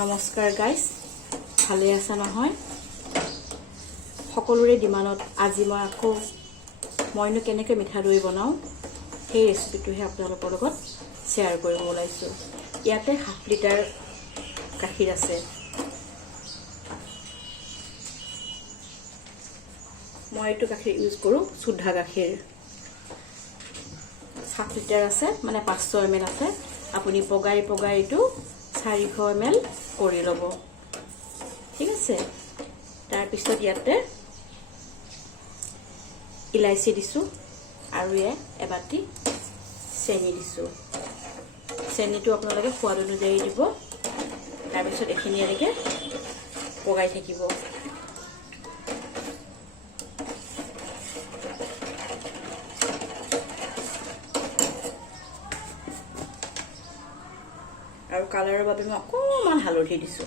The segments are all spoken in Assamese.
নমস্কাৰ গাইজ, ভালে আছা নহয়? সকলোৰে ডিমাণ্ডত আজি মইনো কেনেকৈ মিঠা দৈ বনাওঁ সেই ৰেচিপিটোহে আপোনালোকৰ লগত শ্বেয়াৰ কৰিব ওলাইছোঁ। ইয়াতে 1/2 লিটাৰ গাখীৰ আছে। মই এইটো গাখীৰ ইউজ কৰোঁ, শুদ্ধা গাখীৰ। 7 লিটাৰ আছে, মানে 500 ml আছে। আপুনি পগাই এইটো 400 ml কৰি ল'ব, ঠিক আছে। তাৰপিছত ইয়াতে ইলাইচি দিছোঁ আৰু এবাটি চেনি দিছোঁ। চেনিটো আপোনালোকে সোৱাদ অনুযায়ী দিব। তাৰপিছত এইখিনি এনেকৈ পগাই থাকিব। আৰু কালাৰৰ বাবে মই অকণমান হালধি দিছোঁ,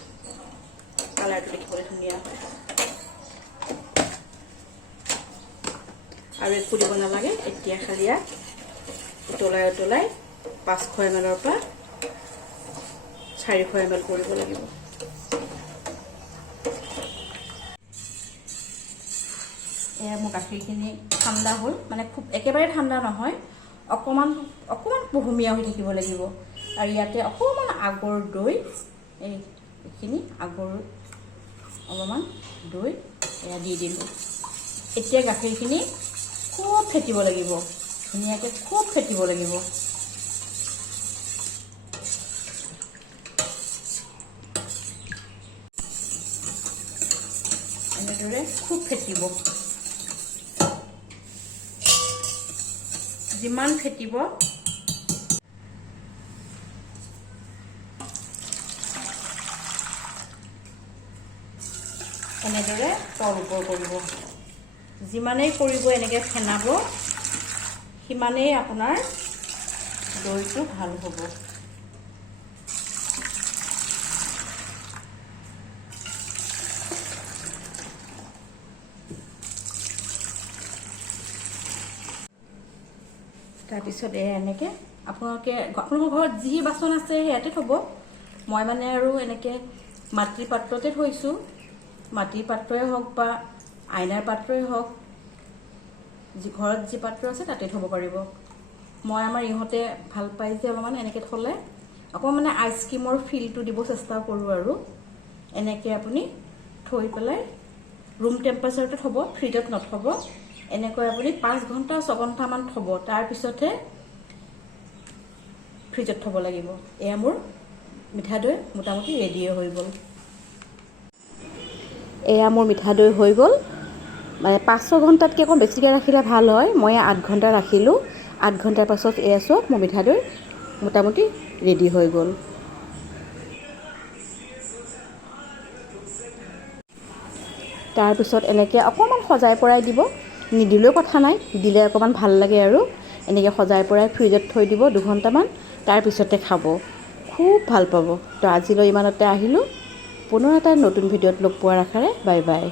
কালাৰটো দেখিবলৈ ধুনীয়া হয়। আৰু একো দিব নালাগে। এতিয়া খালি উতলাই 500 ml পৰা 400 ml কৰিব লাগিব। এয়া মোৰ গাখীৰখিনি ঠাণ্ডা হ'ল, মানে খুব একেবাৰে ঠাণ্ডা নহয়, অকণমান কুহুমীয়া হৈ থাকিব লাগিব। আৰু ইয়াতে অকণমান আগৰ দৈ, এইখিনি আগৰ অলপমান দৈ এয়া দি দিলোঁ। এতিয়া গাখীৰখিনি খুব ফেটিব লাগিব, ধুনীয়াকৈ খুব ফেটিব লাগিব। এনেদৰে খুব ফেটিব। যিমান ফেটিব এনেদৰে তল ওপৰ কৰিব। যিমানেই কৰিব এনেকৈ ফেনাব, সিমানেই আপোনাৰ দৈটো ভাল হ'ব। তাৰপিছত এনেকৈ আপোনালোকৰ ঘৰত যি বাচন আছে ইয়াতে থ'ব। মই মানে আৰু এনেকৈ মাটিৰ পাত্ৰতে থৈছোঁ। মাটিৰ পাত্ৰই হওক বা আইনাৰ পাত্ৰই হওক, ঘৰত যি পাত্ৰ আছে তাতে থ'ব পাৰিব। মই আমাৰ ইহঁতে ভাল পাই যে অলপমান এনেকৈ থ'লে অকণমান মানে আইচক্ৰীমৰ ফিলটো দিব চেষ্টা কৰোঁ। আৰু এনেকৈ আপুনি থৈ পেলাই ৰুম টেম্পাৰেচাৰতে থ'ব, ফ্ৰিজত নথ'ব। এনেকৈ আপুনি 5 ঘণ্টা 6 ঘণ্টামান থ'ব, তাৰপিছতহে ফ্ৰিজত থ'ব লাগিব। এয়া মোৰ মিঠা দৈ মোটামুটি ৰেডিয়ে হৈ গ'ল। এয়া মোৰ মিঠা দৈ হৈ গ'ল। মানে 5-6 ঘণ্টাতকৈ অকণ বেছিকৈ ৰাখিলে ভাল হয়। মই 8 ঘণ্টা ৰাখিলোঁ। 8 ঘণ্টাৰ পাছত এয়া চাওক, মোৰ মিঠা দৈ মোটামুটি ৰেডি হৈ গ'ল। তাৰপিছত এনেকৈ অকণমান সজাই পৰাই দিব, নিদিলেও কথা নাই, দিলে অকণমান ভাল লাগে। আৰু এনেকৈ সজাই পৰাই ফ্ৰিজত থৈ দিব 2 ঘণ্টামান, তাৰপিছতে খাব, খুব ভাল পাব। তো আজিলৈ ইমানতে আহিলোঁ। পুনৰ এটা নতুন ভিডিঅ'ত লগ পোৱাৰ আশাৰে বাই বাই।